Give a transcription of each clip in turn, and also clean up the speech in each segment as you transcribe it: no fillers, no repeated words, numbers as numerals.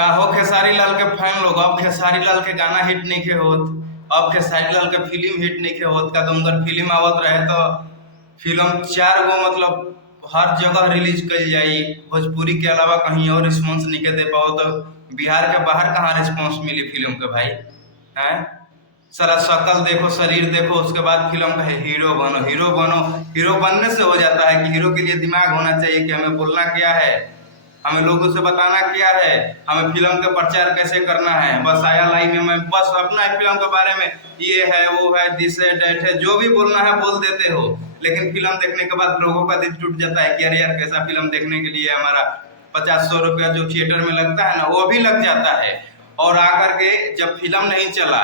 का हो खेसारी लाल के फैन लोग, अब खेसारी लाल के गाना हिट नहीं के होत, अब खेसारी लाल के फिल्म हिट नहीं के होत का तो उनकर फिल्म आवत रहे तो फिल्म 4 गो मतलब हर जगह रिलीज कल जाई, भोजपुरी के अलावा कहीं और रिस्पॉन्स नहीं के दे पाओ तो बिहार के बाहर कहाँ रिस्पॉन्स मिली फिल्म के भाई हैं। सारा शक्ल देखो, शरीर देखो, उसके बाद फिल्म का है हीरो बनो, हीरो बनो। हीरो बनने से हो जाता है कि हीरो के लिए दिमाग होना चाहिए कि हमें बोलना क्या है, हमें लोगों से बताना क्या है, हमें फिल्म का प्रचार कैसे करना है। बस आया लाइन में मैं बस अपना फिल्म के बारे में ये है वो है दिस है डेट है जो भी बोलना है बोल देते हो, लेकिन फिल्म देखने के बाद लोगों का दिल टूट जाता है कि अरे यार कैसा फिल्म देखने के लिए हमारा 50-100 रुपया जो थिएटर में लगता है ना वो भी लग जाता है। और आकर के जब फिल्म नहीं चला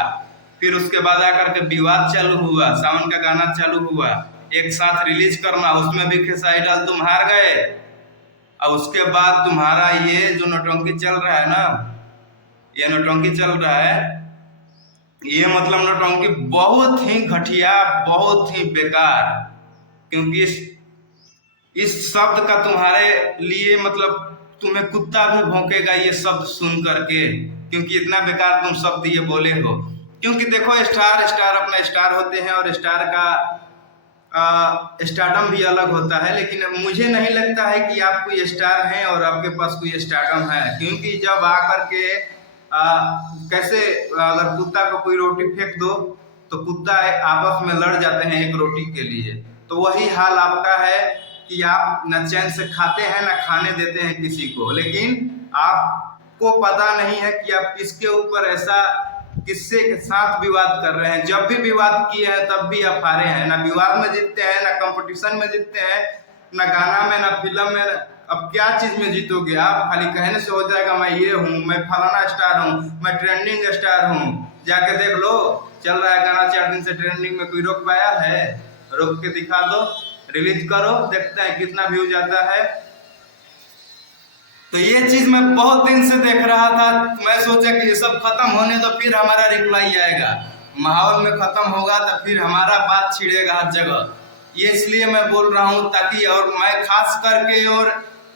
फिर उसके बाद आकर के विवाद चालू हुआ, सावन का गाना चालू हुआ, एक साथ रिलीज करना, उसमें भी खेसारी लाल तुम हार गए। और उसके बाद तुम्हारा ये जो नौटंकी चल रहा है ना, ये नौटंकी चल रहा है, ये मतलब नौटंकी बहुत ही घटिया, बहुत ही बेकार। क्योंकि इस शब्द का तुम्हारे लिए मतलब तुम्हें कुत्ता भी भौंकेगा ये शब्द सुन करके, क्योंकि इतना बेकार तुम शब्द ये बोले हो। क्योंकि देखो स्टार अपना स्टार होते हैं और स्टार का स्टारडम भी अलग होता है, लेकिन मुझे नहीं लगता है कि आप कोई स्टार हैं और आपके पास कोई स्टारडम है। क्योंकि जब आकर के कैसे अगर कुत्ता को कोई रोटी फेंक दो तो कुत्ता आपस में लड़ जाते हैं एक रोटी के लिए, तो वही हाल आपका है कि आप न चैन से खाते हैं न खाने देते हैं किसी को, लेकिन आपको पता नहीं है कि आप किसके ऊपर ऐसा किससे के साथ विवाद कर रहे हैं। जब भी विवाद किए हैं तब भी आप हारे हैं, ना विवाद में जीतते हैं, ना कंपटीशन में जीतते हैं, ना गाना में, ना फिल्म में। अब क्या चीज में जीतोगे आप? खाली कहने से हो जाएगा मैं ये हूँ, मैं फलाना स्टार हूँ, मैं ट्रेंडिंग स्टार हूँ। जाके देख लो, चल रहा है गाना 4 दिन से ट्रेंडिंग में, कोई रोक पाया है? रोक के दिखा दो, रिलीज करो, देखते हैं कितना व्यूज आता है। तो ये चीज मैं बहुत दिन से देख रहा था, मैं सोचा कि ये सब खत्म होने तो फिर हमारा रिप्लाई आएगा, माहौल में खत्म होगा तो फिर हमारा बात छिड़ेगा हर जगह। ये इसलिए मैं बोल रहा हूँ ताकि, और मैं खास करके और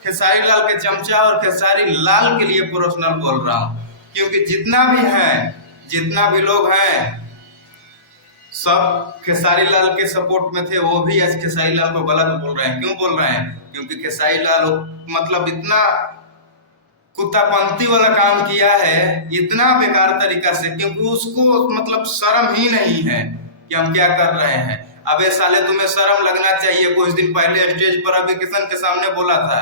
खेसारी लाल के चमचा और खेसारी लाल के लिए पर्सनल बोल रहा हूँ, क्योंकि जितना भी है, जितना भी लोग हैं सब खेसारी लाल के सपोर्ट में थे, वो भी आज खेसारी लाल को गलत बोल रहे हैं। क्यों बोल रहे हैं? क्योंकि खेसारी लाल मतलब इतना कुत्तापंती वाला काम किया है, इतना बेकार तरीका से, क्योंकि उसको मतलब शर्म ही नहीं है कि हम क्या कर रहे हैं। अबे साले तुम्हें शर्म लगना चाहिए। कुछ दिन पहले स्टेज पर अभी किशन के सामने बोला था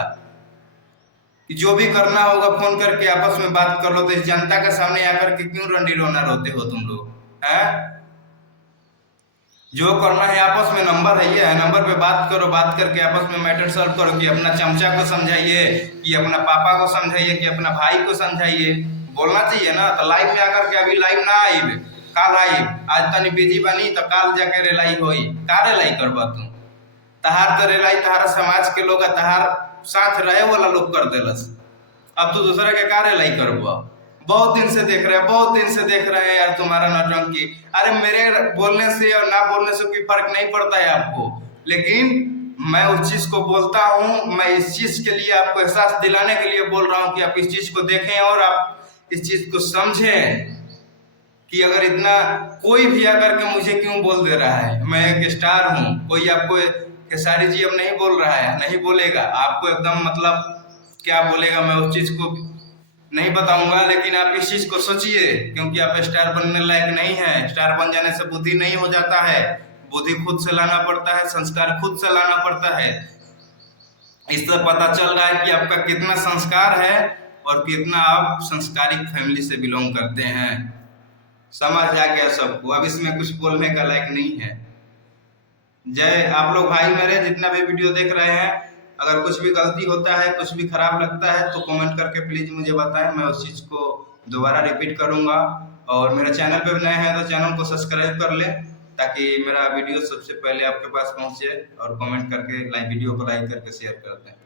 कि जो भी करना होगा फोन करके आपस में बात कर लो, तो इस जनता के सामने आकर के क्यों रंडी रोना रोते हो तुम लोग हैं? जो करना है आपस में, नंबर है ये है, नंबर पे बात करो, बात करके आपस में मैटर सॉल्व करो। कि अपना चमचा को समझाइए, कि अपना पापा को समझाइए, कि अपना भाई को समझाइए, बोलना चाहिए ना। तो लाइव में आकर के, अभी लाइव ना आई, काल आई, आज तनी बिजी बनी तो काल जाके रेलाई होई, का रेलाई करबा तू? तहार तो रेलाई तहार समाज के लोग, तहार साथ रहे वाला लोग कर देलस, अब तू दूसरा के का रेलाई करबा? बहुत दिन से देख रहे हैं, बहुत दिन से देख रहे हैं यार तुम्हारा नौटंकी। अरे मेरे बोलने से और ना बोलने से कोई फर्क नहीं पड़ता है आपको, लेकिन मैं उस चीज को बोलता हूँ। मैं इस चीज के लिए आपको एहसास दिलाने के लिए बोल रहा हूँ कि आप इस चीज को देखें और आप इस चीज को समझें कि अगर इतना कोई भी आकर के मुझे क्यों बोल दे रहा है, मैं एक स्टार हूँ। कोई आपको खेसारी जी अब नहीं बोल रहा है, नहीं बोलेगा आपको, एकदम मतलब क्या बोलेगा मैं उस चीज को नहीं बताऊंगा, लेकिन आप इस चीज को सोचिए, क्योंकि आप स्टार बनने लायक नहीं है। स्टार बन जाने से बुद्धि नहीं हो जाता है, बुद्धि खुद से लाना पड़ता है, संस्कार खुद से लाना पड़ता है। इससे पता चल रहा है कि आपका कितना संस्कार है और कितना आप संस्कारिक फैमिली से बिलोंग करते हैं। समझ आ गया सबको, अब इसमें कुछ बोलने का लायक नहीं है। जय आप लोग भाई मेरे जितना भी वीडियो देख रहे हैं, अगर कुछ भी गलती होता है, कुछ भी खराब लगता है तो कमेंट करके प्लीज मुझे बताएं, मैं उस चीज को दोबारा रिपीट करूंगा। और मेरे चैनल पे नए हैं तो चैनल को सब्सक्राइब कर लें, ताकि मेरा वीडियो सबसे पहले आपके पास पहुंचे, और कमेंट करके वीडियो को लाइक करके शेयर करते हैं।